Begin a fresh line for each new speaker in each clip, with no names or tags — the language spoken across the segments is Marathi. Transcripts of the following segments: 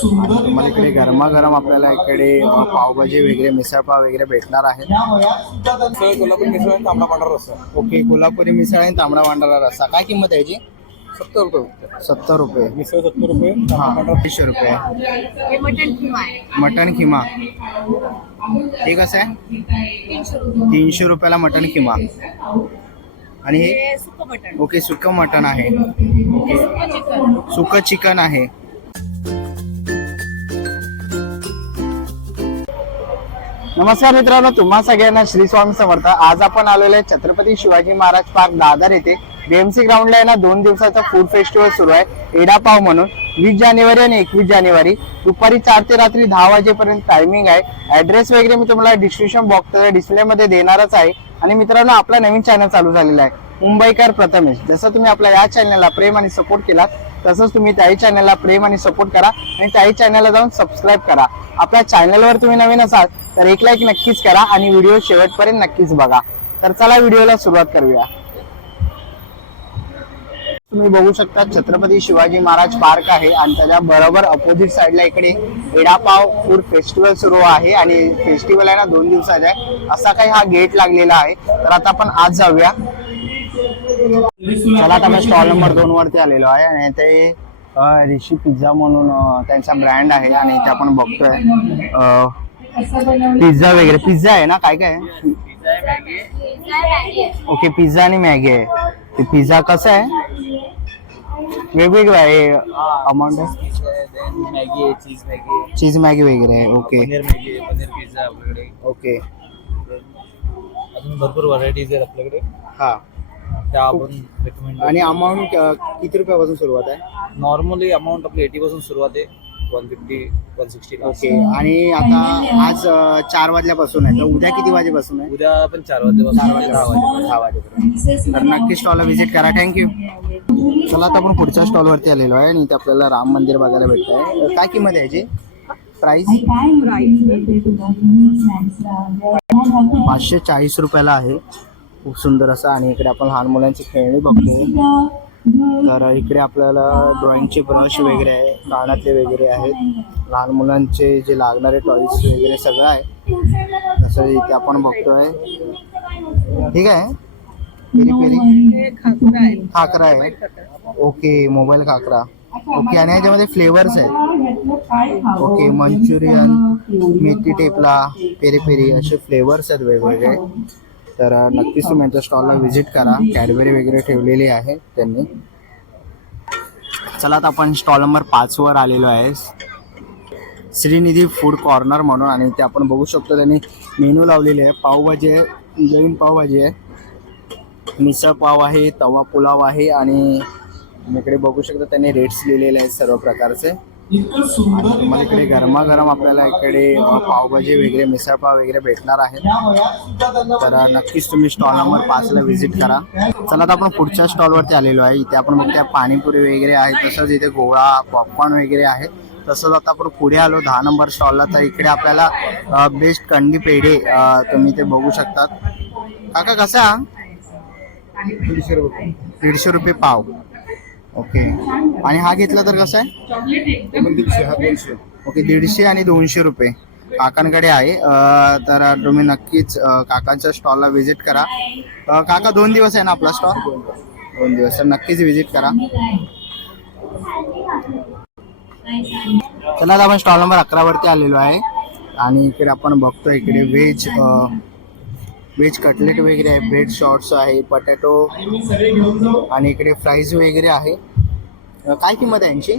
सुंदर
तुम्हाला इकडे गरमागरम आपल्याला इकडे पावभाजी वगैरे मिसळपाव वगैरे भेटणार आहे.
कोल्हापूर मिसळ आणि तांबडा पांढरा रस्सा.
ओके कोल्हापुरी मिसळ आणि तांबडा पांढरा रस्सा. काय किंमत आहे याची?
सत्तर रुपये
सत्तर रुपये.
मिसळ सत्तर रुपये तांबडा
हा
पांढरा
तीनशे रुपये.
मटण किमा आहे.
मटन किमा हे कसं आहे?
तीनशे रुपये
तीनशे रुपयाला मटन किमा आणि हे?
सुकं मटण.
ओके सुकं मटन आहे.
सुकं चिकन
आहे. नमस्कार मित्रांनो तुम्हा सगळ्यांना श्री स्वामी समर्थ. आज आपण आलेलो आहे छत्रपती शिवाजी महाराज पार्क दादर येथे. बीएमसी ग्राउंडला आहे ना दोन दिवसाचा फूड फेस्टिवल सुरू आहे. एडापाव म्हणून. वीस जानेवारी आणि एकवीस जानेवारी. दुपारी चार ते रात्री दहा वाजेपर्यंत टायमिंग आहे. ऍड्रेस वगैरे मी तुम्हाला डिस्क्रिप्शन बॉक्स डिस्प्लेमध्ये देणारच आहे. आणि मित्रांनो आपला नवीन चॅनल चालू झालेला आहे. मुंबईकर प्रथमेश. जसं तुम्ही आपल्या या चॅनलला प्रेम आणि सपोर्ट केला तसंच तुम्ही त्याही चॅनलला प्रेम आणि सपोर्ट करा आणि त्याही चॅनलला जाऊन सबस्क्राईब करा. आपल्या चॅनलवर तुम्ही नवीन असाल तर एक लाईक नक्कीच करा आणि व्हिडिओ शेवटपर्यंत नक्कीच बघा. तर चला व्हिडिओला सुरुवात करूया. तुम्ही बघू शकता छत्रपती शिवाजी महाराज पार्क आहे आणि त्याच्या बरोबर अपोजिट साईडला इकडे एडापाव फूड फेस्टिवल सुरू आहे आणि फेस्टिवल आहे ना दोन दिवसाचा आहे. असा काही हा गेट लागलेला आहे. तर आता आपण आज जाऊया. चला आता मी स्टॉल नंबर दोन वरती आलेलो आहे आणि ते ऋषी पिझ्झा म्हणून त्यांचा ब्रँड आहे आणि इथे आपण बघतोय. पिझ्झा वगैरे. पिझ्झा आहे ना? काय काय? ओके पिझ्झा आणि मॅगी आहे. ते पिझ्झा कसं आहे? वेगवेगळं आहे. अमाऊंट
मॅगी चीज मॅगी आहे?
चीज मॅगी वगैरे आहे. ओके.
पनीर पिझ्झा आपल्याकडे.
ओके.
अजून भरपूर व्हरायटीज आहेत आपल्याकडे.
हा.
त्या आपण रेकमेंड
आणि अमाऊंट किती रुपयापासून सुरुवात आहे?
नॉर्मली अमाऊंट आपली एटी पासून सुरुवात आहे. One fifty one sixty
okay. आणि आता आज चार वाजल्यापासून आहे. तर उद्या किती वाजेपासून आहे?
उद्या पण चार वाजेपासून. दहा वाजेपर्यंत.
दहा वाजेपर्यंत. तर नक्की स्टॉलला व्हिजिट करा. थँक्यू चला आता आपण पुढच्या स्टॉलवरती आलेलो आहे आणि इथे आपल्याला राम मंदिर बघायला भेटत आहे काय किंमत आहे याची? प्राइस पाचशे चाळीस रुपयाला आहे. खूप सुंदर असं आणि इकडे आपण लहान मुलांची खेळणी बघतो. तर इकडे आपल्याला ड्रॉइंगचे ब्रश वगैरे आहे कानातले वगैरे आहेत. लहान मुलांचे जे लागणारे टॉईस वगैरे सगळं आहे. तसं इथे आपण बघतोय. ठीक आहे? पेरी पेरी
आहे
खाकरा आहे. Okay mobile khakhra. ओके आणि याच्यामध्ये फ्लेवर्स आहेत. ओके मंचुरियन मेथी टेपला पेरी पेरी असे फ्लेवर्स आहेत वेगवेगळे. तर नक्कीच तुम्ही यांच्या स्टॉलला व्हिजिट करा. कॅडबरी वगैरे ठेवलेली आहे त्यांनी. चला आता आपण स्टॉल नंबर पाचवर आलेलो आहे. श्रीनिधी फूड कॉर्नर म्हणून आणि ते आपण बघू शकतो त्यांनी मेनू लावलेले आहे. पावभाजी आहे जैन पावभाजी आहे मिसळ पाव आहे तवा पुलाव आहे आणि इकडे बघू शकता त्यांनी रेट्स लिहिलेले आहेत सर्व प्रकारचे. तुम्हाला इकडे गरमागरम आपल्याला इकडे पावभाजी वगैरे मिसळ पाव वगैरे भेटणार आहे तर अ, नक्कीच तुम्ही स्टॉल नंबर पाचला व्हिजिट करा. चला आता आपण पुढच्या स्टॉलवरती आलेलो आहे. इथे आपण बघतोय पाणीपुरी वगैरे आहे तसंच इथे गोळा पॉपकॉर्न वगैरे आहे. तसंच आता आपण पुढे आलो दहा नंबर स्टॉलला तर इकडे आपल्याला बेस्ट कंदी पेढे तुम्ही ते बघू शकतात. काका कसा?
दीडशे रुपये.
दीडशे रुपये पाव. ओके. आणि हा घेतला तर कसा आहे?
हा
ओके दीडशे आणि दोनशे रुपये. काकांकडे आहे. तर तुम्ही नक्कीच काकांच्या स्टॉलला व्हिजिट करा. काका दोन दिवस आहे ना आपला स्टॉल दोन दिवस. तर नक्कीच व्हिजिट करा. चला आता आपण स्टॉल नंबर अकरावरती आलेलो आहे. आणि इकडे आपण बघतो इकडे व्हेज व्हेज कटलेट वगैरे आहे ब्रेड शॉर्ट्स आहे पटॅटो आणि इकडे फ्राईज वगैरे आहे. काय किंमत आहे यांची?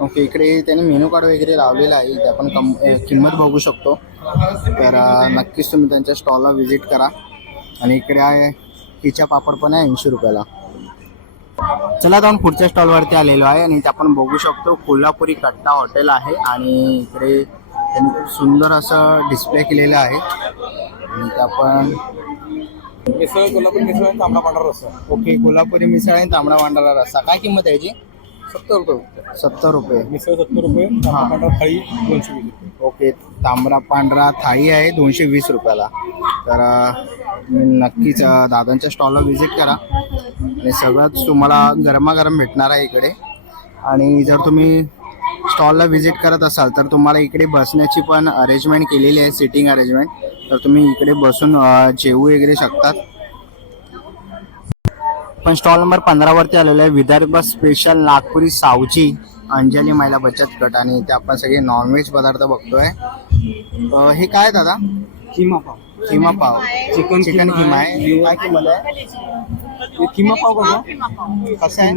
ओके इकडे त्याने मेनू कार्ड वगैरे लावलेलं आहे इथे आपण कम किंमत बघू शकतो. तर नक्कीच तुम्ही त्यांच्या स्टॉलला व्हिजिट करा. आणि इकडे आहे खिचा पापड पण आहे ऐंशी रुपयाला. चला आपण पुढच्या स्टॉलवरती आलेलो आहे आणि इथे आपण बघू शकतो कोल्हापुरी कट्टा हॉटेल आहे आणि इकडे त्यांनी खूप सुंदर असं डिस्प्ले केलेलं आहे. आणि आपण
मिसळ कोल्हापूर मिसळ आणि तांबडा पांढरा रस्सा.
ओके कोल्हापुरी मिसळ आणि तांबडा पांढरा रस्सा. काय किंमत आहे याची?
सत्तर रुपये
सत्तर रुपये.
मिसळ सत्तर रुपये तांबडा पांढरा थाळी दोनशे वीस रुपये.
ओके तांबडा पांढरा थाळी आहे दोनशे वीस रुपयाला. तर तुम्ही नक्कीच दादांच्या स्टॉलला व्हिजिट करा. आणि सगळंच तुम्हाला गरमागरम भेटणार आहे इकडे. आणि जर तुम्ही स्टॉलला व्हिजिट करत असाल तर तुम्हाला इकडे बसण्याची पण अरेंजमेंट केलेली आहे सिटिंग अरेंजमेंट तर तुम्ही इकडे बसून जेवू वगैरे शकतात. पण स्टॉल नंबर पंधरावरती आलेलो आहे विदर्भ स्पेशल नागपुरी सावची अंजली महिला बचत गट. आणि इथे आपण सगळे नॉनव्हेज पदार्थ बघतोय. हे काय दादा?
किमा पाव.
किमा पाव.
चिकन
चिकन
किमा आहे.
आहे. काय किंमत
हे किमा पाव. कसं
आहे?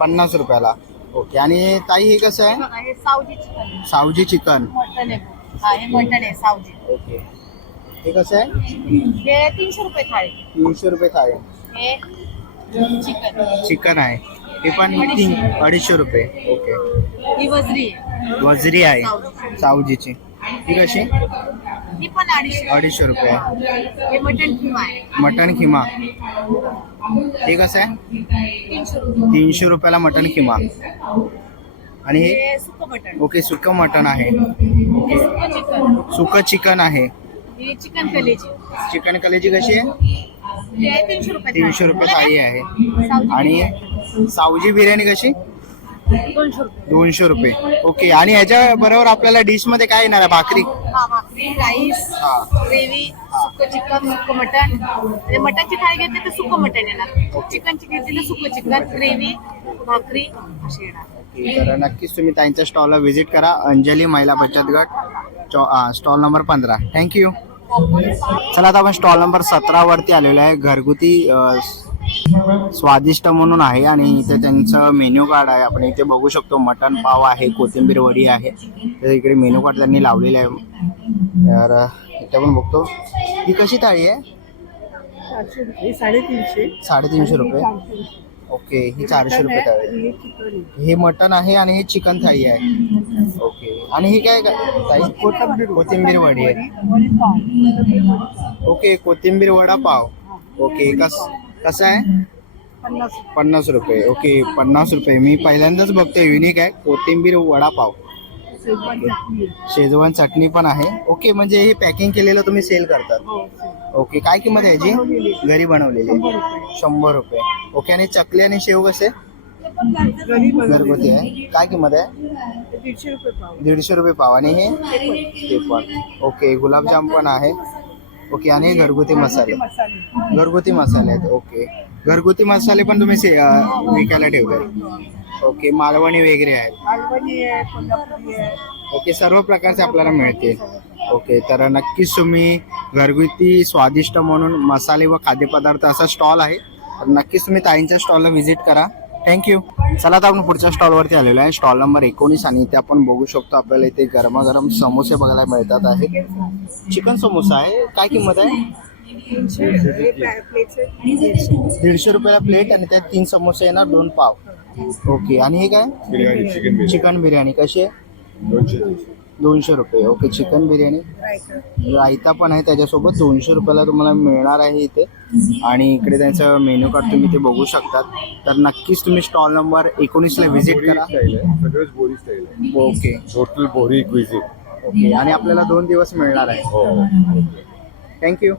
पन्नास रुपयाला. ओके. आणि ताई हे कसं आहे?
बघा, हे Saoji chicken.
Saoji chicken.
Mutton आहे हा हे मटन आहे सावजी.
ओके. हे कसं आहे?
हे तीनशे रुपये थाळी.
तीनशे रुपये थाळी.
हे चिकन.
चिकन आहे. हे पण तीन अडीचशे रुपये. ओके.
ही वजरी आहे.
वजरी आहे. सावजीची. ही कशी?
ही पण अडीचशे.
अडीचशे रुपये.
हे मटन किमा आहे.
मटन किमा. हे कसं आहे
तीनशे रुपये.
तीनशे रुपयाला मटन किमा आणि हे? ओके सुकं मटन आहे.
हे सुकं चिकन.
आहे.
ही चिकन कलेजी
चिकन कलेजी कशी आहे?
तीनशे रुपये
थाळी आहे. आणि सावजी बिर्याणी कशी?
दोनशे रुपये.
ओके आणि ह्याच्या बरोबर आपल्याला डिशमध्ये काय येणार आहे? भाकरी?
हा भाकरी राईस
हा.
ग्रेव्ही सुकं चिकन सुकं मटन म्हणजे मटनची थाळी घेतली तर सुकं मटन येणार. चिकनची घेतली तर सुकं चिकन ग्रेव्ही भाकरी अशी येणार.
तर नक्कीच तुम्ही त्यांच्या स्टॉलला व्हिजिट करा. अंजली महिला बचत गट स्टॉल नंबर पंधरा. थँक्यू चला आता आपण स्टॉल नंबर सतरा वरती आलेलो आहे. घरगुती अ, स्वादिष्ट म्हणून आहे आणि इथे त्यांचं मेन्यू कार्ड आहे. आपण इथे बघू शकतो मटन पाव आहे कोथिंबीर वडी आहे. तर इकडे मेन्यू कार्ड त्यांनी लावलेले आहे. तर इथे पण बघतो. ही कशी थाळी आहे?
साडेतीनशे.
साडेतीनशे रुपये. ओके ही चारशे रुपये थाळी. आहे. हे मटन आहे आणि हे चिकन थाळी आहे. ओके. आणि ही काय ताई कोथिंबीर वडी. आहे. ओके कोथिंबीर वडा पाव. ओके कस कसं आहे? पन्नास. रुपये. ओके पन्नास रुपये. मी पहिल्यांदाच बघतोय युनिक आहे. कोथिंबीर वडा पाव शेजवान चटणी पण आहे. ओके म्हणजे हे पॅकिंग केलेलं तुम्ही सेल करतात. ओके काय किंमत आहे याची? घरी बनवलेली. शंभर रुपये. ओके आणि चकली आणि शेव कसे? घरगुती आहे. काय किंमत आहे? दीडशे रुपये पाव. आणि हे? ते पण. ओके गुलाबजाम पण आहे. ओके आणि हे घरगुती मसाले. घरगुती मसाले आहेत ओके. घरगुती मसाले पण तुम्ही से- अं, विकायला ठेवताय ओके मालवणी वगैरे आहेत. ओके सर्व प्रकारचे आपल्याला मिळतील. ओके तर नक्कीच तुम्ही घरगुती स्वादिष्ट म्हणून मसाले व खाद्यपदार्थ असा स्टॉल आहे. तर नक्कीच तुम्ही ताईंच्या स्टॉलला व्हिजिट करा. थँक्यू चला आता आपण पुढच्या स्टॉलवरती आलेलो आहे. स्टॉल नंबर एकोणीस आणि इथे आपण बघू शकतो आपल्याला इथे गरमागरम समोसे बघायला मिळतात आहे. चिकन समोसा आहे. काय किंमत आहे? दीडशे रुपयाला प्लेट आणि त्यात तीन समोसे येणार दोन पाव. ओके आणि हे काय?
चिकन बिर्याणी
कशी आहे?
दोनशे
रुपये. Okay chicken biryani. रायता पण आहे त्याच्यासोबत. दोनशे रुपयाला तुम्हाला मिळणार आहे इथे. आणि इकडे त्यांचं मेन्यू कार्ड तुम्ही ते बघू शकतात. तर नक्कीच तुम्ही स्टॉल नंबर एकोणीसला व्हिजिट करा. ओके
टोटल बोरी
ओके आणि आपल्याला दोन दिवस मिळणार आहे.
हो
थँक्यू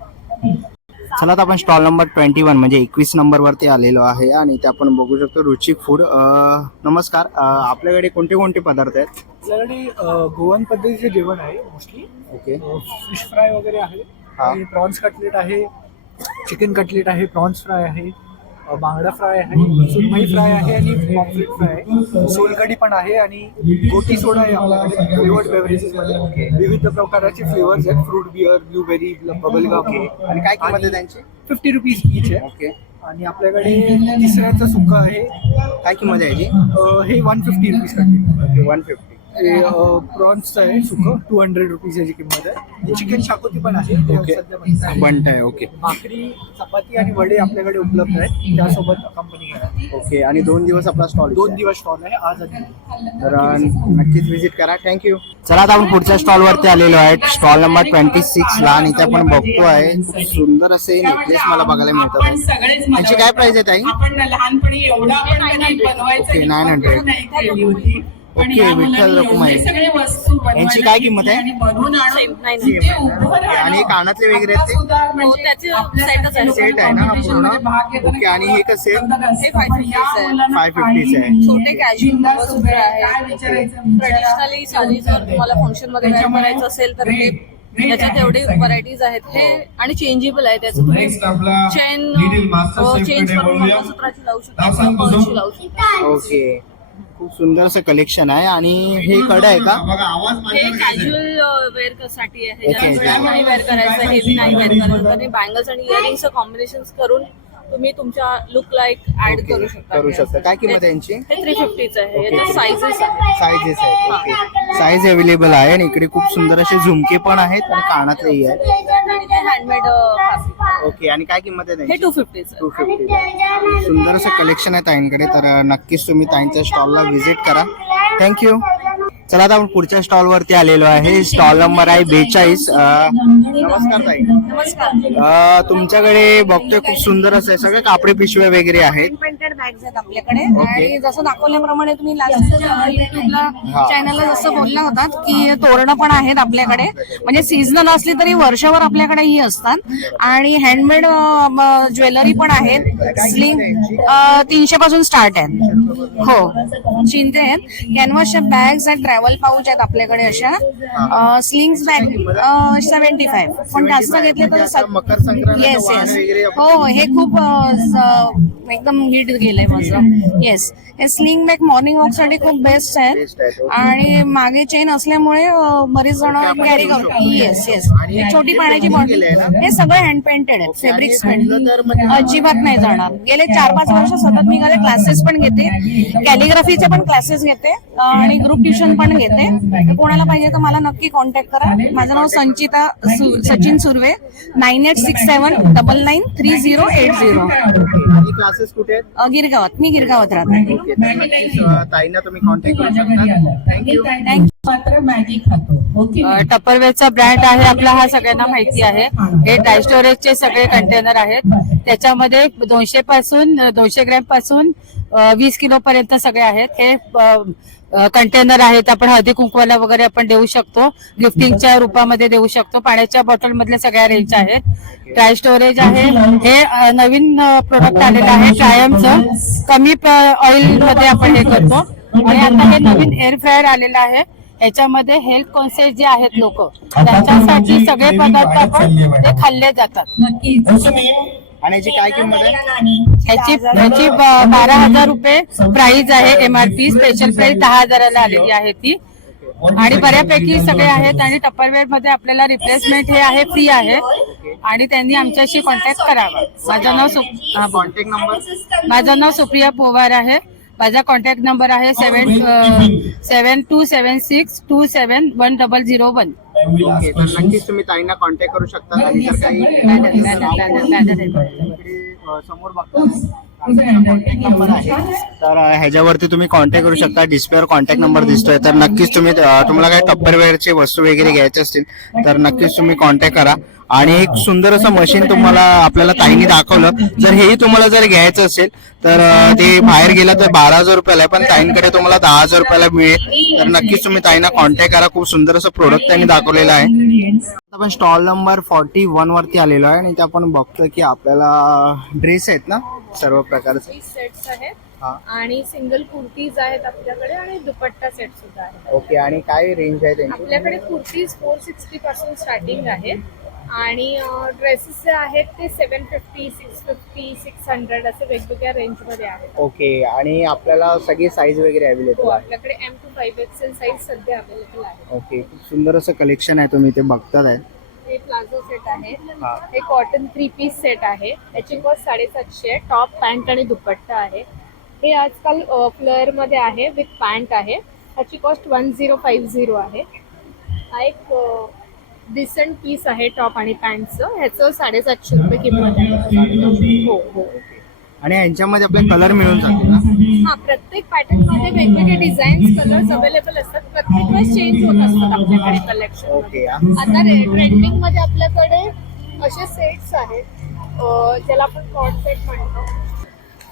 चला आता आपण स्टॉल नंबर ट्वेंटी वन म्हणजे एकवीस नंबरवरती आलेलो आहे आणि ते आपण बघू शकतो रुचिक फूड नमस्कार. अं, आपल्याकडे कोणते कोणते पदार्थ आहेत?
आपल्याकडे अ, गोवन पद्धतीचे जेवण आहे मोस्टली
ओके
फिश फ्राय वगैरे आहे.
हा.
आणि प्रॉन्स कटलेट आहे चिकन कटलेट आहे प्रॉन्स फ्राय आहे. बांगडा फ्राय आहे सुरमई फ्राय आहे आणि पॉम्फ्रेट फ्राय आहे. सोलकढी पण आहे आणि गोटी सोडा आहे आपल्याकडे. फ्लेवर्ड बेवरेजेस मध्ये. विविध प्रकाराचे फ्लेवर्स आहेत. Fruit beer blueberry bubble gum
आणि काय किंमत आहे त्यांची?
फिफ्टी रुपीज ईच आहे.
ओके
आणि आपल्याकडे तिसऱ्याचं सुक्का आहे.
काय किंमत आहे
हे one fifty rupees cutlet
one fifty
हे प्रॉन्सचं आहे सुकं टू हंड्रेड रुपीज याची किंमत आहे. चिकन शाकोती पण आहे ते
ओके.
सध्या बनत आहे.
बंट आहे ओके.
भाकरी चपाती आणि वडे आपल्याकडे उपलब्ध आहेत त्यासोबत कंपनी
ओके आणि दोन दिवस आपला स्टॉल
दोन दिवस स्टॉल आहे आज आणि उद्या.
तर अं, नक्कीच व्हिजिट करा. थँक्यू चला आता आपण पुढच्या स्टॉल वरती आलेलो आहे स्टॉल नंबर ट्वेंटी सिक्स ला आणि इथे आपण बघतो आहे. खूप सुंदर असे नेकलेस मला बघायला मिळतात.
आपण सगळेच
याची काय प्राइस आहे ताई?
आपण लहानपणी एवढा पण नाही बनवायचं.
Okay, 900.
नाही केली होती. आणि
ओके,
या
विठ्ठल
मुलांनी
रखुमाई.
एवढे सगळे वस्तू
यांची काय किंमत आहे?
आणि बनवून आणून. उभं राहणं.
आणि कानातले वगैरे आहेत ते?
आता सुद्धा म्हणजे
हो, त्याचे
आपल्या
set च आहे.
सेट आहे ना हा
competition पूर्णमध्ये भाग घेताना
ओके आणि हे कसे
दगदग
हे
असते.
550
या
आहे.
मुलांना
550 आहे.
काही
छोटे casual
बिनधास्त
मंगळसूत्र
उभे
आहेत.
काय विचारायचं विचारा.
ट्रेडिशनली साडी जर तुम्हाला फंक्शनमध्ये
त्याच्यामुळे
करायचं असेल तर हे
red
त्याच्यात
आहे
एवढे
सगळे.
व्हरायटीज आहेत हे आणि चेंजेबल आहे त्याचं तुम्ही
नेक्स्ट आपला
chain
little master chef
change करून मंगळसूत्राची लावू शकता लावू शकता
ओके खूप सुंदर असं कलेक्शन आहे आणि हे कड आहे का?
बघा आवाज
हे. कॅज्युअल वेअरसाठी आहे.
Okay,
नाही वेअर करायचं हेवी नाही वेअर करायचं. आणि बँगल्स आणि इयरिंगचं कॉम्बिनेशन करून तुम्ही तुमच्या लुकला एक ऍड करू शकता.
करू शकता. काय किंमत आहे यांची?
हे थ्री फिफ्टीच आहे. याच्यात साईजेस आहेत.
साईजेस आहेत. ओके साईज अवेलेबल आहे आणि इकडे खूप सुंदर असे झुमके पण आहेत आणि कानातलेही आहेत.
आणि ते हँडमेड
ओके आणि काय किंमत आहे
हे
त्यांची?
टू फिफ्टीच
टू फिफ्टी सुंदर असं कलेक्शन आहे ताईंकडे तर अं, नक्कीच तुम्ही ताईंच्या स्टॉलला व्हिजिट करा. थँक्यू चला आता आपण पुढच्या स्टॉल वरती आलेलो आहे. स्टॉल नंबर आहे बेचाळीस. नमस्कार ताई.
नमस्कार
तुमच्याकडे बघतोय खूप सुंदर असं आहे. सगळे कापडी पिशव्या वगैरे आहेत.
पेंटेड बॅग्स आहेत आपल्याकडे. आणि जसं दाखवल्याप्रमाणे तुम्ही लास्ट युट्यूबला. चॅनलला जसं बोलला होतात की तोरणं पण आहेत आपल्याकडे. म्हणजे सीझनल असली तरी वर्षभर आपल्याकडे ही असतात. आणि हँडमेड ज्वेलरी पण आहेत. स्लिंग तीनशे पासून स्टार्ट आहेत. हो. चिंते आहेत. कॅनव्हासच्या बॅग्स आहेत ट्रॅव्हल पाऊच आहेत आपल्याकडे अशा. स्लिंग्स बॅग सेव्हन्टी फाईव्ह पण जास्त घेतले तर
म्हणजे आता मकर संक्रांत
येस
वाण
येस
आपण-
हो हे. खूप एकदम हिट गेलंय माझं. येस हे स्लिंग बॅग मॉर्निंग वॉकसाठी खूप बेस्ट
आहेत.
आणि मागे चेन असल्यामुळे बरेच जण कॅरी
करू
करतो
शकतो.
येस येस
हे
छोटी पाण्याची बॉटल? हे सगळे हँड पेंटेड आहेत फेब्रिक्स
म्हणजे-
अजिबात नाही जाणार. गेले चार पाच वर्ष सतत मी गेले क्लासेस पण घेते. कॅलिग्राफीचे पण क्लासेस घेते. आणि ग्रुप ट्युशन पण घेते तर कोणाला पाहिजे तर मला नक्की कॉन्टॅक्ट करा. माझं नाव Sanchita Sachin Surve. Nine eight six seven double nine three zero eight zero.
Classes कुठे
गिरगावात. मी गिरगावात राहते.
टप्परवेअरचा ब्रँड आहे. आपला हा सगळ्यांना माहिती आहे. हे. ड्राय स्टोरेजचे सगळे कंटेनर आहेत. त्याच्यामध्ये दोनशे पासून दोनशे ग्रॅमपासून वीस किलो पर्यंत सगळे आहेत. हे कंटेनर आहेत आपण हळदी कुंकवाला वगैरे आपण देऊ शकतो. गिफ्टिंगच्या रूपामध्ये देऊ शकतो. पाण्याच्या बॉटल मधल्या सगळ्या रेंज आहेत. ड्राय स्टोरेज आहे. हे नवीन प्रोडक्ट आलेलं आहे. ट्रायमचं कमी ऑइलमध्ये आपण हे करतो. आणि आता हे नवीन एअर फ्रायर आलेलं आहे. याच्यामध्ये हेल्थ कॉन्शियस जे आहेत लोक त्यांच्यासाठी सगळे पदार्थ आपण ते खाल्ले जातात.
नक्कीच.
आणि याची काय किंमत आहे?
ह्याची ह्याची ब- बारा हजार रुपये प्राइस आहे एमआरपी स्पेशल प्राइस दहा हजाराला आलेली आहे ती. आणि बऱ्यापैकी सगळे आहेत आणि टप्परवेअरमध्ये आपल्याला रिप्लेसमेंट हे आहे फ्री आहे. आणि त्यांनी आमच्याशी कॉन्टॅक्ट करावा. माझं नाव सुप- हा, बोल.
कॉन्टॅक्ट नंबर
माझं नाव सुप्रिया पोवार आहे. माझा कॉन्टॅक्ट नंबर आहे seven seven two seven six two seven one double zero one
okay तर नक्कीच तुम्ही ताईंना कॉन्टॅक्ट करू शकता. आणि जर काही समोर बघता. कॉन्टॅक्ट नंबर आहे. तर ह्याच्यावरती तुम्ही कॉन्टॅक्ट करू शकता. डिस्प्लेवर कॉन्टॅक्ट नंबर दिसतोय. तर नक्कीच तुम्ही तुम्हाला काय टप्परवेअरचे वस्तू वगैरे घ्यायचे असतील तर नक्कीच तुम्ही कॉन्टॅक्ट करा. आणि एक सुंदर असं मशीन तुम्हाला आपल्याला ताईंनी दाखवलं. जर हेही तुम्हाला जर घ्यायचं असेल तर ते बाहेर गेलं तर बारा हजार रुपयाला आहे पण ताईंकडे तुम्हाला दहा हजार रुपयाला मिळेल. तर नक्कीच तुम्ही ताईंना कॉन्टॅक्ट करा. खूप सुंदर असं प्रोडक्ट त्यांनी दाखवलेलं आहे. आपण स्टॉल नंबर फॉर्टी वन वरती आलेलो आहे आणि इथे आपण बघतो की आपल्याला ड्रेस आहेत ना सर्व प्रकारचे.
सेट्स आहेत.
हा.
आणि सिंगल कुर्तीज आहेत आपल्याकडे आणि दुपट्टा सेट सुद्धा आहे.
ओके आणि काय रेंज आहे त्यांची?
आपल्याकडे कुर्तीज फोर सिक्स्टी पासून स्टार्टिंग आहेत आणि ड्रेसेस जे आहेत ते seven fifty six fifty six hundred असे वेगवेगळ्या रेंजमध्ये आहेत.
ओके आणि आपल्याला सगळी साईज वगैरे
हो
अवेलेबल आहे
आपल्याकडे M to five XL size सध्या अवेलेबल आहे
ओके खूप सुंदर असं कलेक्शन आहे तुम्ही इथे बघतात आहे.
हे प्लाझो सेट आहे.
हा.
हे कॉटन थ्री पीस सेट आहे. याची कॉस्ट साडेसातशे आहे. टॉप पॅन्ट आणि दुपट्टा आहे. हे आजकाल फ्लेअरमध्ये आहे विथ पॅन्ट आहे. ह्याची cost one zero five zero आहे. हा एक डिसेंट पीस आहे टॉप आणि पॅन्टचं ह्याचं साडेसातशे रुपये किंमत आहे. हो हो.
आणि यांच्यामध्ये आपले कलर मिळून जातील ना?
हा प्रत्येक पॅटर्नमध्ये वेगवेगळे डिझाईन्स कलर्स अवेलेबल असतात. प्रत्येक वेळेस चेंज होत असतात आपल्याकडे कलेक्शन
ओके हा.
आता ट्रेंडिंगमध्ये आपल्याकडे असे सेट्स आहेत. अं, ज्याला आपण कॉट सेट म्हणतो.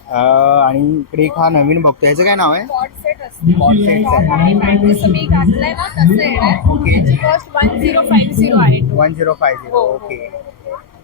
अं, आणि इकडे एक हा नवीन बघतो याचं काय नाव आहे?
कॉट सेट
असते जसं मी घातलंय ना तसं येणार cost one zero five zero आहे तो.
वन झिरो फाय झिरो
हो.
ओके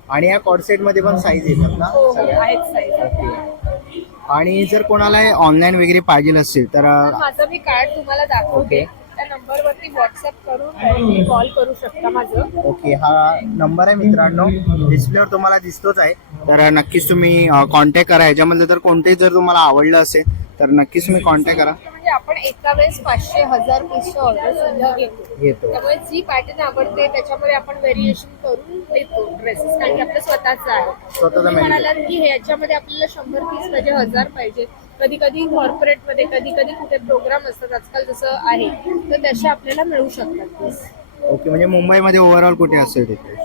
आणि या कॉर्डमध्ये पण साईज येतात ना
हो हो
सगळ्या?
आहेत साईज
ओके आणि जर कोणाला ऑनलाईन वगैरे पाहिजे असेल तर अं,
माझं मी कार्ड तुम्हाला दाखवते.
Okay.
त्या नंबरवरती व्हॉट्सअप करून कॉल करू शकता माझं.
ओके हा नंबर आहे मित्रांनो. डिस्प्लेवर तुम्हाला दिसतोच आहे. तर नक्कीच तुम्ही कॉन्टॅक्ट करा. याच्यामध्ये जर कोणतेही जर तुम्हाला आवडलं असेल तर नक्कीच तुम्ही कॉन्टॅक्ट करा.
म्हणजे आपण एका वेळेस पाचशे हजार पीसच्या ऑर्डर सुद्धा घेतो.
घेतो.
त्यामुळे जी पॅटर्न आवडते त्याच्यामध्ये आपण व्हेरिएशन करून देतो ड्रेसेस कारण की आपलं स्वतःचं आहे.
स्वतःचा
तुम्ही
menu.
म्हणालात की हे याच्यामध्ये आपल्याला शंभर पीस पाहिजे हजार पाहिजे. कधी कधी कॉर्पोरेटमध्ये कधी कधी कुठे प्रोग्राम असतात. आजकाल जसं आहे तर तसे आपल्याला मिळू शकतात पीस
ओके म्हणजे मुंबईमध्ये ओव्हरऑल कुठे असेल तिथे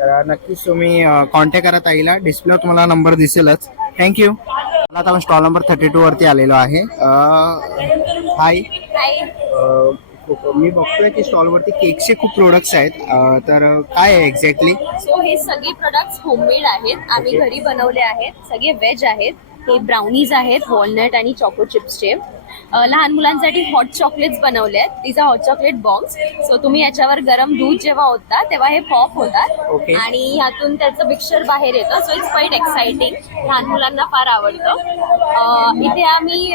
तर नक्कीच तुम्ही कॉन्टॅक्ट करा ताईला. डिस्प्लेवर तुम्हाला नंबर दिसेलच. थँक्यू आता आपण स्टॉल नंबर थर्टी टू वरती आलेलो आहे. हाय मी बघतोय की स्टॉलवरती केकचे खूप प्रोडक्ट्स आहेत. अं, तर काय आहे एक्झॅक्टली
सो हे सगळे प्रोडक्ट्स होममेड आहेत. आम्ही घरी बनवले आहेत. सगळे व्हेज आहेत. हे ब्राउनीज आहेत वॉलनट आणि चॉको चिप्सचे लहान मुलांसाठी हॉट चॉकलेट्स बनवले आहेत. तिचा हॉट चॉकलेट बॉम्ब्स सो तुम्ही याच्यावर गरम दूध जेव्हा ओतता तेव्हा हे पॉप होतात.
Okay.
आणि ह्यातून त्याचं मिक्सचर बाहेर येतं. सो इट्स क्वाईट एक्साइटिंग लहान मुलांना फार आवडतं. अ, इथे आम्ही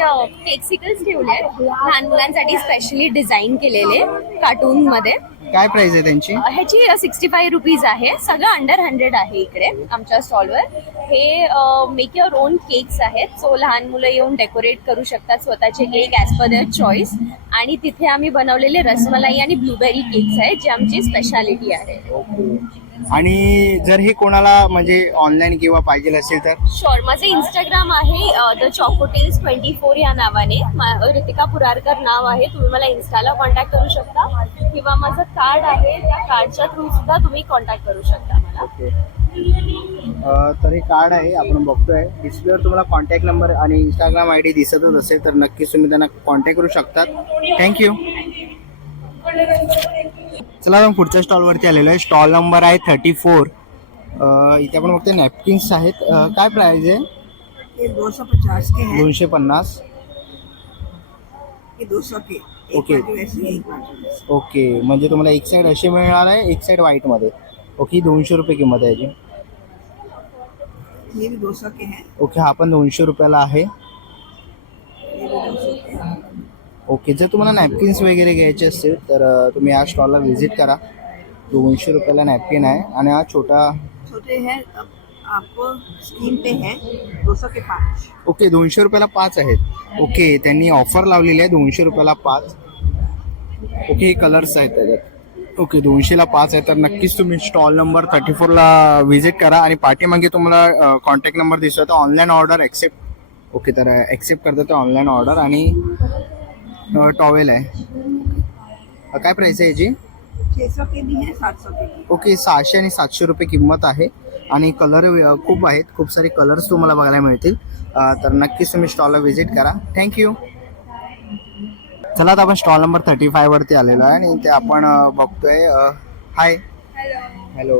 केक्सिकल्स ठेवले आहेत. लहान मुलांसाठी स्पेशली डिझाईन केलेले कार्टून मध्ये.
काय प्राइस आहे त्यांची?
ह्याची सिक्स्टी फाय रुपीज आहे. सगळं अंडर हंड्रेड आहे इकडे आमच्या स्टॉलवर हे मेक युअर ओन केक्स आहेत. सो लहान मुलं येऊन डेकोरेट करू शकतात स्वतःचे cake as per their choice आणि तिथे आम्ही बनवलेले रसमलाई आणि ब्लूबेरी केक्स आहेत जे आमची स्पेशालिटी आहे.
आणि जर हे कोणाला म्हणजे ऑनलाईन किंवा पाहिजे असेल तर?
शॉर माझं इंस्टाग्राम आहे द चॉकोटेल्स ट्वेंटी फोर या नावाने. रितिका पुरारकर नाव आहे. तुम्ही मला इन्स्टाला कॉन्टॅक्ट करू शकता. किंवा माझं कार्ड आहे त्या कार्डच्या थ्रू सुद्धा तुम्ही कॉन्टॅक्ट करू शकता मला.
ओके अं, तर हे कार्ड आहे आपण बघतोय. डिस्प्लेवर तुम्हाला कॉन्टॅक्ट नंबर आणि इंस्टाग्राम आय डी दिसतच असेल तर नक्कीच तुम्ही त्यांना कॉन्टॅक्ट करू शकतात. थँक्यू चला आपण पुढच्या स्टॉलवरती आलेलो आहे. स्टॉल नंबर आहे थर्टी फोर. इथे आपण बघतोय नॅपकिन्स आहेत. काय प्राइस आहे? दोनशे पन्नास. ओके. ओके. म्हणजे तुम्हाला एक साईड असे मिळणार आहे एक साईड व्हाईटमध्ये ओके दोनशे रुपये किंमत आहे याची.
हैं
ओके हा पण दोनशे रुपयाला आहे. ओके जर तुम्हाला नॅपकिन्स वगैरे घ्यायचे असतील तर तुम्ही या स्टॉलला व्हिजिट करा. दोनशे रुपयाला नॅपकिन आहे आणि हा छोटा
छोटे हैं अब आपको स्क्रीन पे है दो सौ के पाँच।
ओके दोनशे रुपयाला पाच आहेत. ओके त्यांनी ऑफर लावलेली आहे दोनशे रुपयाला पाच. ओके हे कलर्स आहेत त्याच्यात. ओके दोनशेला पाच आहे तर नक्कीच तुम्ही स्टॉल नंबर थर्टी फोरला व्हिजिट करा आणि पाठीमागे तुम्हाला कॉन्टॅक्ट नंबर दिसतो तर ऑनलाईन ऑर्डर ॲक्सेप्ट ओके तर ॲक्सेप्ट करतात ते ऑनलाईन ऑर्डर आणि टॉवेल आहे. काय प्राईस आहे याची? ओके सहाशे आणि सातशे रुपये किंमत आहे. आणि कलर खूप आहेत. खूप सारे कलर्स तुम्हाला बघायला मिळतील. तर नक्कीच तुम्ही स्टॉलला व्हिजिट करा. थँक्यू चला आता आपण स्टॉल नंबर थर्टी फाय वरती आलेलो आहे आणि ते आपण बघतोय हाय हॅलो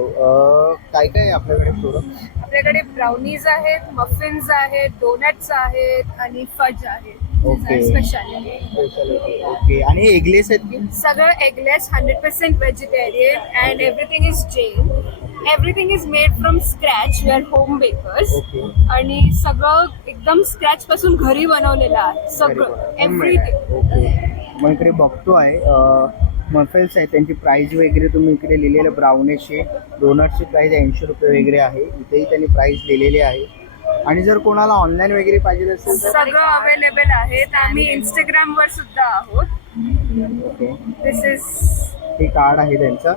काय काय आपल्याकडे प्रोडक्ट
आपल्याकडे ब्राउनीज आहेत मफिन्स आहेत डोनट्स आहेत आणि फज आहेत.
Okay.
स्पेशालिटी
ओके आणि एगलेस आहेत की?
सगळं eggless hundred percent vegetarian and everything is Jain everything is made from scratch we are home bakers
okay
आणि सगळं एकदम स्क्रॅच पासून घरी बनवलेलं आहे. सगळं. एव्हरीथिंग
ओके मग इकडे बघतो आहे मफेल्स आहेत. त्यांची प्राइस वगैरे तुम्ही इकडे लिहिलेलं. ब्राउनेसचे डोनट्सची प्राइस ऐंशी रुपये वगैरे आहे. इथेही त्यांनी प्राइस लिहिलेली आहे. आणि जर कोणाला ऑनलाईन वगैरे पाहिजे असेल तर
सगळं अवेलेबल आहेत. आम्ही इंस्टाग्राम वर सुद्धा आहोत.
ओके
दिस इज
हे कार्ड आहे त्यांचं.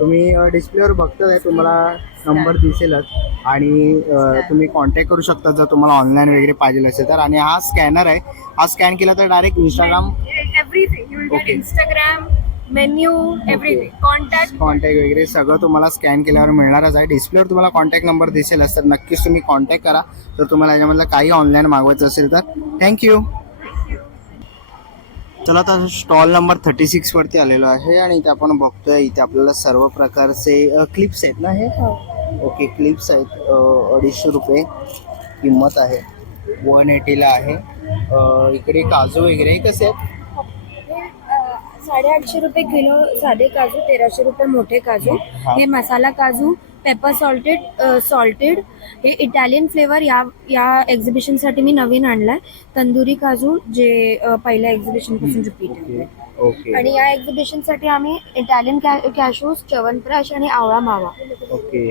तुम्ही डिस्प्लेवर बघताच आहे तुम्हाला नंबर दिसेलच. आणि तुम्ही कॉन्टॅक्ट करू शकता जर तुम्हाला ऑनलाईन वगैरे पाहिजे असेल तर. आणि हा स्कॅनर आहे. हा स्कॅन केला तर direct Instagram
everything
Okay.
Instagram menu everything contact
contact वगैरे सगळं तुम्हाला स्कॅन केल्यावर मिळणारच आहे. डिस्प्लेवर तुम्हाला कॉन्टॅक्ट नंबर दिसेलच तर नक्कीच तुम्ही कॉन्टॅक्ट करा. जर तुम्हाला याच्यामधलं काही ऑनलाईन मागवायचं असेल तर. थँक्यू चला आता स्टॉल नंबर थर्टी सिक्स वरती आलेलो आहे आणि इथे आपण बघतोय इथे आपल्याला सर्व प्रकारचे क्लिप्स आहेत ना हे? ओके क्लिप्स आहेत. अडीचशे रुपये किंमत आहे. वन एटीला आहे. इकडे काजू वगैरे हे कसे आहेत?
साडेआठशे रुपये किलो साधे काजू तेराशे रुपये मोठे काजू
हा.
हे मसाला काजू पेपर सॉल्टेड सॉल्टेड हे इटालियन फ्लेवर या या एक्झिबिशनसाठी मी नवीन आणलाय. तंदुरी काजू जे अ, पहिल्या एक्झिबिशनपासून रिपीट आहे.
ओके
आणि या एक्झिबिशनसाठी आम्ही इटालियन कॅशूज च्यवनप्राश आणि आवळा मावा.
ओके.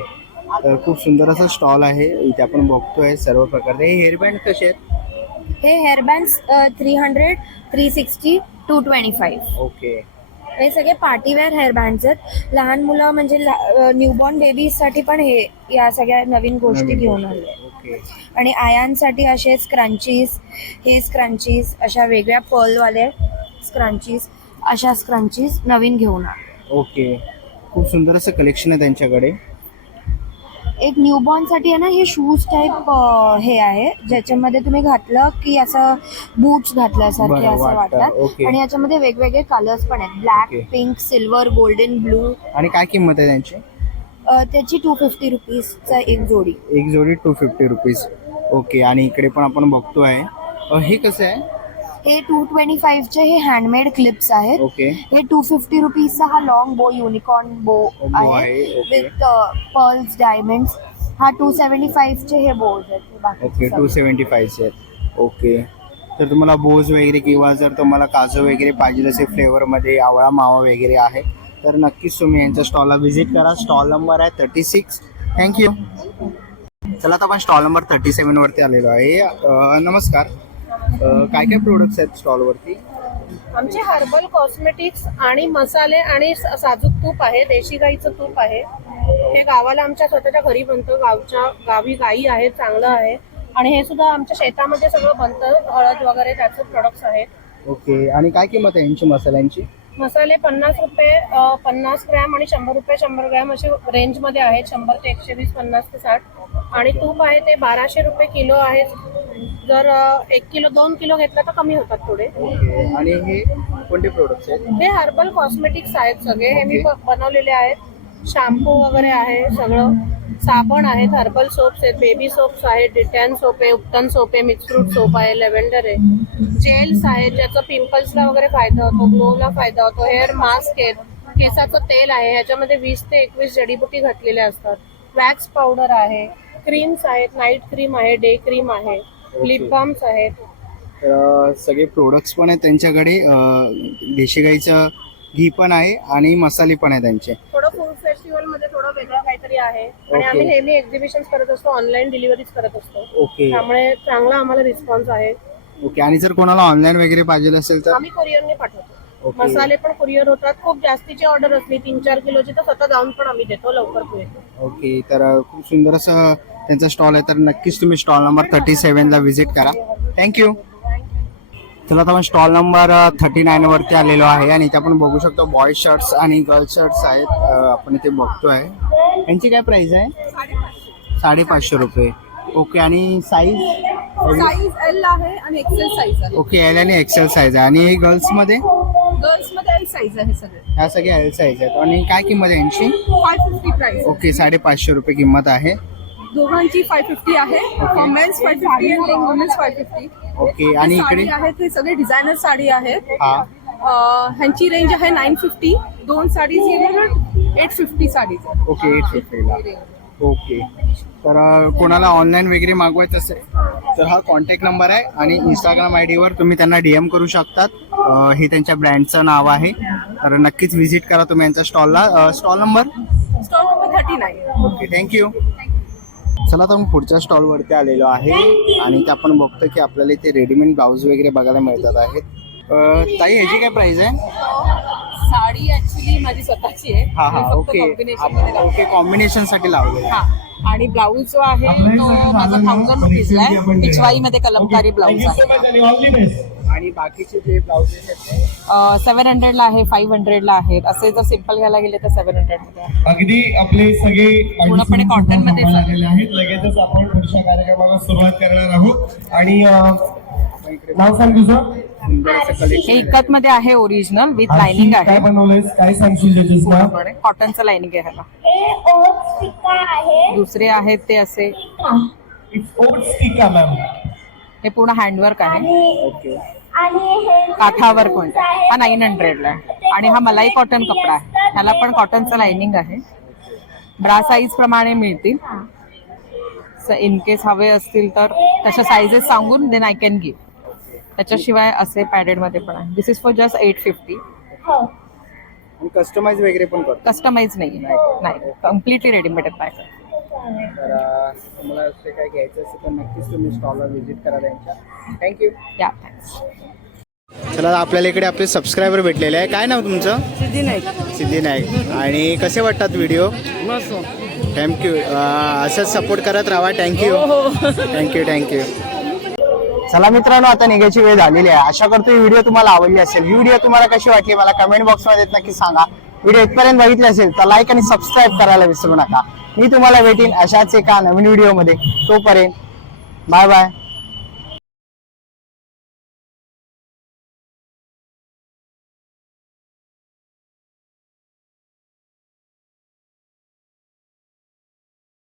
तर खूप सुंदर असं स्टॉल आहे. इथे आपण बघतोय सर्व प्रकारचे. हे हेअरबँड कसे आहेत?
हे hairbands three hundred three sixty two twenty five
okay.
हे सगळे पार्टीवेअर हेअर बँड्स आहेत. लहान मुलं म्हणजे न्यूबॉर्न बेबीजसाठी पण हे या सगळ्या नवीन गोष्टी घेऊन आले
ओके.
आणि आयांसाठी असे स्क्रंचीज हे स्क्रंचीज अशा वेगळ्या पर्लवाले स्क्रंचीज अशा स्क्रंचीज नवीन घेऊन आले
ओके. खूप सुंदर असं कलेक्शन आहे त्यांच्याकडे.
एक न्यूबॉर्नसाठी आहे ना हे शूज टाईप हे आहे. ज्याच्यामध्ये तुम्ही घातलं की असं बूट्स घातल्यासारखे
बरं,
असं
वाटतं.
वाटतात
ओके.
आणि याच्यामध्ये वेगवेगळे कलर्स पण आहेत. Black. Pink silver golden blue
आणि काय किंमत आहे त्यांची?
त्याची टू फिफ्टी रुपीजचा एक जोडी.
एक जोडी टू फिफ्टी रुपीज ओके आणि इकडे पण आपण बघतोय. अ, हे कसं आहे?
हे टू ट्वेंटी फाईव्हचे हे हँडमेड क्लिप्स आहेत.
ओके
हे टू फिफ्टी रुपीजचा हा लॉंग बो युनिकॉर्न बो आहे. विथ पर्ल्स डायमंड्स हा टू सेव्हन्टी फाईव्हचे हे बोज आहेत.
Okay two. सेवन्टी फायचे आहेत ओके तर तुम्हाला बोज वगैरे किंवा जर तुम्हाला काजू वगैरे पाहिजे असेल फ्लेवरमध्ये आवळा मावा वगैरे आहे तर नक्कीच तुम्ही यांच्या स्टॉलला व्हिजिट करा. स्टॉल नंबर आहे थर्टी सिक्स थँक्यू चला आता आपण स्टॉल नंबर थर्टी सेवनवरती आलेलो आहे. नमस्कार. काय काय प्रोडक्ट्स आहेत स्टॉलवरती
आमचे हर्बल कॉस्मेटिक्स आणि मसाले आणि साजूक तूप आहे देशी गाईचं तूप आहे. हे गावाला आमच्या स्वतःच्या घरी बनतं. गावच्या गावी गाई आहेत चांगलं आहे. आणि हे सुद्धा आमच्या शेतामध्ये सगळं बनतं. हळद वगैरे त्याचं प्रोडक्ट्स आहेत.
ओके. आणि काय किंमत आहे यांची मसाल्यांची?
मसाले पन्नास रुपये पन्नास ग्रॅम आणि शंभर रुपये शंभर ग्रॅम असे रेंजमध्ये आहेत. शंभर ते एकशे वीस पन्नास ते साठ. आणि तूप आहे ते बाराशे रुपये किलो आहे जर अ, एक किलो दोन किलो घेतला तर कमी होतात थोडे.
ओके. आणि हे कोणते प्रोडक्ट्स आहेत?
हे हर्बल कॉस्मेटिक्स आहेत सगळे. हे मी ब- बनवलेले आहेत. शॅम्पू वगैरे आहे सगळं. साबण आहेत हर्बल सोप्स आहेत बेबी सोप्स आहेत डिटॅन सोप आहे उपटन सोप आहे मिक्स फ्रूट सोप आहे लेव्हेंडर आहे. जेल्स आहेत ज्याचा पिंपल्सला वगैरे फायदा होतो ग्लोला फायदा होतो हेअर मास्क आहेत. केसाचं तेल आहे ह्याच्यामध्ये वीस ते एकवीस जडीबुटी घातलेल्या असतात. वॅक्स पावडर आहे क्रीम्स आहेत नाईट क्रीम आहे डे क्रीम आहे. लिप बाम्स आहेत.
तर सगळे प्रोडक्ट्स पण आहेत त्यांच्याकडे. देशी गाईचं घी पण आहे आणि मसाले पण आहे त्यांचे.
थोडं फूड फेस्टिवलमध्ये थोडं वेगळं काहीतरी आहे. आणि. आम्ही नेहमी एक्झिबिशन करत असतो ऑनलाईन डिलिव्हरीज करत असतो.
ओके
त्यामुळे चांगला आम्हाला रिस्पॉन्स आहे.
ओके आणि जर कोणाला ऑनलाईन वगैरे पाहिजे असेल तर?
आम्ही कुरिअरने पाठवतो. मसाले पण कुरिअर होतात. खूप जास्तीची ऑर्डर असली तीन चार किलोची तर स्वतः जाऊन पण आम्ही देतो लवकर
ओके तर खूप सुंदर असं त्यांचा स्टॉल आहे तर नक्कीच तुम्ही स्टॉल नंबर थर्टी सेवनला व्हिजिट करा. थँक्यू चला आता आपण स्टॉल नंबर थर्टी नाईन वरती आलेलो आहे आणि इथे आपण बघू शकतो बॉय शर्ट्स आणि गर्ल शर्ट्स आहेत आपण इथे बघतोय. यांची काय प्राइस आहे? साडेपाचशे रुपये. ओके आणि साईज
साईज एल आहे आणि एक्सेल साईज आहे.
ओके एल आणि एक्सेल साईज आहे. आणि गर्ल्समध्ये
गर्ल्समध्ये? एल साईज आहे सगळे.
ह्या सगळ्या एल साईज आहेत. आणि काय किंमत आहे यांची?
फाय फिफ्टी प्राइस
ओके साडेपाचशे रुपये किंमत आहे.
दोघांची फाय फिफ्टी आहे. मेन्स फाय फिफ्टी आणि वुमेन्स फाय फिफ्टी
ओके आणि इकडे?
आहेत हे सगळे डिझायनर साडी आहेत.
हा.
अं, ह्यांची रेंज आहे नाईन फिफ्टी दोन साडीज एट फिफ्टी साडीज. आहेत.
ओके एट फिफ्टीला ओके तर अ, कोणाला ऑनलाईन वगैरे मागवायचं असेल तर हा कॉन्टॅक्ट नंबर आहे आणि इंस्टाग्राम आय डीवर तुम्ही त्यांना डी एम करू शकतात. अ, हे त्यांच्या ब्रँडचं नाव आहे. तर नक्कीच व्हिजिट करा तुम्ही यांच्या स्टॉलला stall number
stall number thirty nine
okay thank you चला तर मग पुढच्या स्टॉलवरती आलेलो आहे. आणि इथे आपण बघतो की आपल्याला इथे रेडीमेड ब्लाऊज वगैरे बघायला मिळतात आहेत. ताई ह्याची काय प्राइस आहे?
साडी ऍक्च्युली माझी स्वतःची आहे.
हा हा
मी
ओके. कॉम्बिनेशनसाठी लावले
हा आणि ब्लाऊज जो आहे तो माझा थाउजंड रुपीजला आहे. पिचवाईमध्ये कलमकारी ब्लाऊज आहे.
आणि बाकीचे जे ब्लाउजेस आहेत
सेव्हन हंड्रेडला आहे फाईव्ह हंड्रेडला आहेत. असे जर सिंपल घ्यायला गेले तर सेव्हन हंड्रेडमध्ये आहे.
अगदी आपले सगळे
पूर्णपणे मध्येच आहे.
आलेले आहेत. लगेचच आपण पुढच्या कार्यक्रमाला सुरुवात करणार आहोत. आणि नाव सांग तुझं.
हे इकत मध्ये आहे ओरिजिनल विथ लाइनिंग
काय
आहे.
काय सांगशील जजेस ना
पूर्णपणे कॉटनचं लाइनिंग आहे. ह्याला दुसरे आहेत ते असे.
ओट्स मॅम
हे पूर्ण हँडवर्क आहे.
ओके
काठावर कोणतं हा नाईन हंड्रेडला आहे
आणि हा मलाई कॉटन कपडा आहे. ह्याला पण कॉटनचं लाइनिंग आहे. ब्रा साईज प्रमाणे मिळतील. इन केस हवे असतील तर त्याच्या साईजेस सांगून देन आय कॅन गिव्ह त्याच्याशिवाय असे पॅडेडमध्ये पण आहे. This is for just eight fifty
आणि कस्टमाइज वगैरे पण करतो
कस्टमाइज नाही. नाही कम्प्लिटली रेडीमेड आहे
तर तुम्हाला असं काय घ्यायचं असेल तर नक्कीच तुम्ही स्टॉलला व्हिजिट करा त्यांच्या. थँक्यू
या थँक्स
चला आपल्याला इकडे आपले सबस्क्रायबर भेटलेले आहे. काय नाव तुमचं? सिद्धी नाईक. सिद्धी नाईक. आणि कसे वाटतात व्हिडिओ थँक्यू असंच सपोर्ट करत राहा. थँक्यू थँक्यू थँक्यू चला मित्रांनो आता निघायची वेळ झालेली आहे. आशा करतो ही व्हिडिओ तुम्हाला आवडली असेल. ही व्हिडिओ तुम्हाला कशी वाटली मला कमेंट बॉक्समध्ये नक्की सांगा. व्हिडिओ इथपर्यंत बघितली असेल तर लाईक आणि सबस्क्राईब करायला विसरू नका. मी तुम्हाला भेटीन अशाच एका नवीन व्हिडिओमध्ये तोपर्यंत बाय बाय